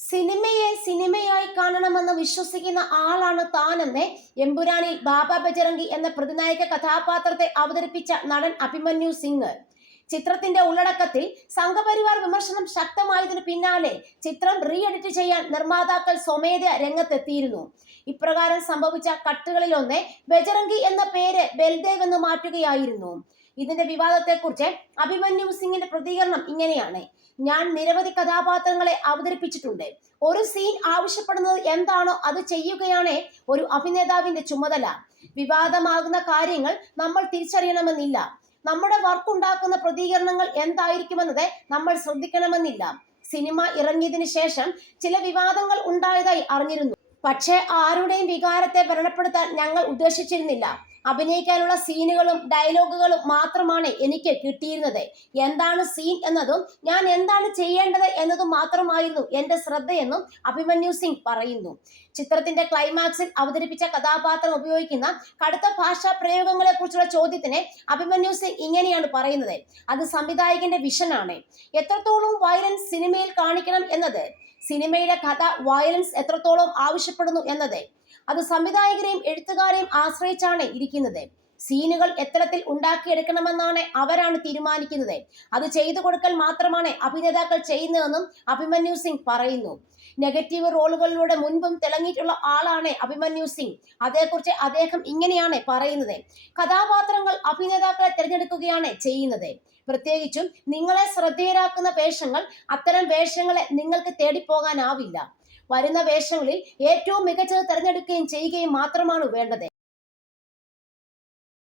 സിനിമയെ സിനിമയായി കാണണമെന്ന് വിശ്വസിക്കുന്ന ആളാണ് താനെന്ന് എമ്പുരാനിൽ ബാബ ബജറംഗി എന്ന പ്രതിനായക കഥാപാത്രത്തെ അവതരിപ്പിച്ച നടൻ അഭിമന്യു സിംഗ്. ചിത്രത്തിന്റെ ഉള്ളടക്കത്തിൽ സംഘപരിവാർ വിമർശനം ശക്തമായതിനു പിന്നാലെ ചിത്രം റീ എഡിറ്റ് ചെയ്യാൻ നിർമ്മാതാക്കൾ സ്വമേധയാ രംഗത്തെത്തിയിരുന്നു. ഇപ്രകാരം സംഭവിച്ച കട്ടുകളിലൊന്ന് ബജറംഗി എന്ന പേര് ബൽദേവ് എന്ന് മാറ്റുകയായിരുന്നു. ഇതിന്റെ വിവാദത്തെക്കുറിച്ച് അഭിമന്യു സിംഗിന്റെ പ്രതികരണം ഇങ്ങനെയാണ്: ഞാൻ നിരവധി കഥാപാത്രങ്ങളെ അവതരിപ്പിച്ചിട്ടുണ്ട്. ഒരു സീൻ ആവശ്യപ്പെടുന്നത് എന്താണോ അത് ചെയ്യുകയാണ് ഒരു അഭിനേതാവിന്റെ ചുമതല. വിവാദമാകുന്ന കാര്യങ്ങൾ നമ്മൾ തിരിച്ചറിയണമെന്നില്ല. നമ്മുടെ വർക്ക് ഉണ്ടാക്കുന്ന പ്രതികരണങ്ങൾ എന്തായിരിക്കുമെന്നത് നമ്മൾ ശ്രദ്ധിക്കണമെന്നില്ല. സിനിമ ഇറങ്ങിയതിനു ശേഷം ചില വിവാദങ്ങൾ ഉണ്ടായതായി അറിഞ്ഞിരുന്നു. പക്ഷേ ആരുടെയും വികാരത്തെ വ്രണപ്പെടുത്താൻ ഞങ്ങൾ ഉദ്ദേശിച്ചിരുന്നില്ല. അഭിനയിക്കാനുള്ള സീനുകളും ഡയലോഗുകളും മാത്രമാണ് എനിക്ക് കിട്ടിയിരുന്നത്. എന്താണ് സീൻ എന്നതും ഞാൻ എന്താണ് ചെയ്യേണ്ടത് എന്നതും മാത്രമായിരുന്നു എന്റെ ശ്രദ്ധയെന്നും അഭിമന്യു സിംഗ് പറയുന്നു. ചിത്രത്തിന്റെ ക്ലൈമാക്സിൽ അവതരിപ്പിച്ച കഥാപാത്രം ഉപയോഗിക്കുന്ന കടുത്ത ഭാഷാ പ്രയോഗങ്ങളെ കുറിച്ചുള്ള ചോദ്യത്തിന് അഭിമന്യു സിംഗ് ഇങ്ങനെയാണ് പറയുന്നത്: അത് സംവിധായകന്റെ വിഷനാണ്. എത്രത്തോളം വയലൻസ് സിനിമയിൽ കാണിക്കണം എന്നത്, സിനിമയുടെ കഥ വയലൻസ് എത്രത്തോളം ആവശ്യപ്പെടുന്നു എന്നത്, അത് സംവിധായകരെയും എഴുത്തുകാരെയും ആശ്രയിച്ചാണ് ഇരിക്കുന്നത്. സീനുകൾ എത്തരത്തിൽ ഉണ്ടാക്കിയെടുക്കണമെന്നാണ് അവരാണ് തീരുമാനിക്കുന്നത്. അത് ചെയ്തു കൊടുക്കൽ മാത്രമാണ് അഭിനേതാക്കൾ ചെയ്യുന്നതെന്നും അഭിമന്യു സിംഗ് പറയുന്നു. നെഗറ്റീവ് റോളുകളിലൂടെ മുൻപും തിളങ്ങിയിട്ടുള്ള ആളാണ് അഭിമന്യു സിംഗ്. അതേക്കുറിച്ച് അദ്ദേഹം ഇങ്ങനെയാണ് പറയുന്നത്: കഥാപാത്രങ്ങൾ അഭിനേതാക്കളെ തിരഞ്ഞെടുക്കുകയാണ് ചെയ്യുന്നത്. പ്രത്യേകിച്ചും നിങ്ങളെ ശ്രദ്ധേയരാക്കുന്ന വേഷങ്ങൾ. അത്തരം വേഷങ്ങളെ നിങ്ങൾക്ക് തേടിപ്പോകാനാവില്ല. വരുന്ന വേഷങ്ങളിൽ ഏറ്റവും മികച്ചത് തിരഞ്ഞെടുക്കുകയും ചെയ്യുകയും മാത്രമാണ് വേണ്ടത്.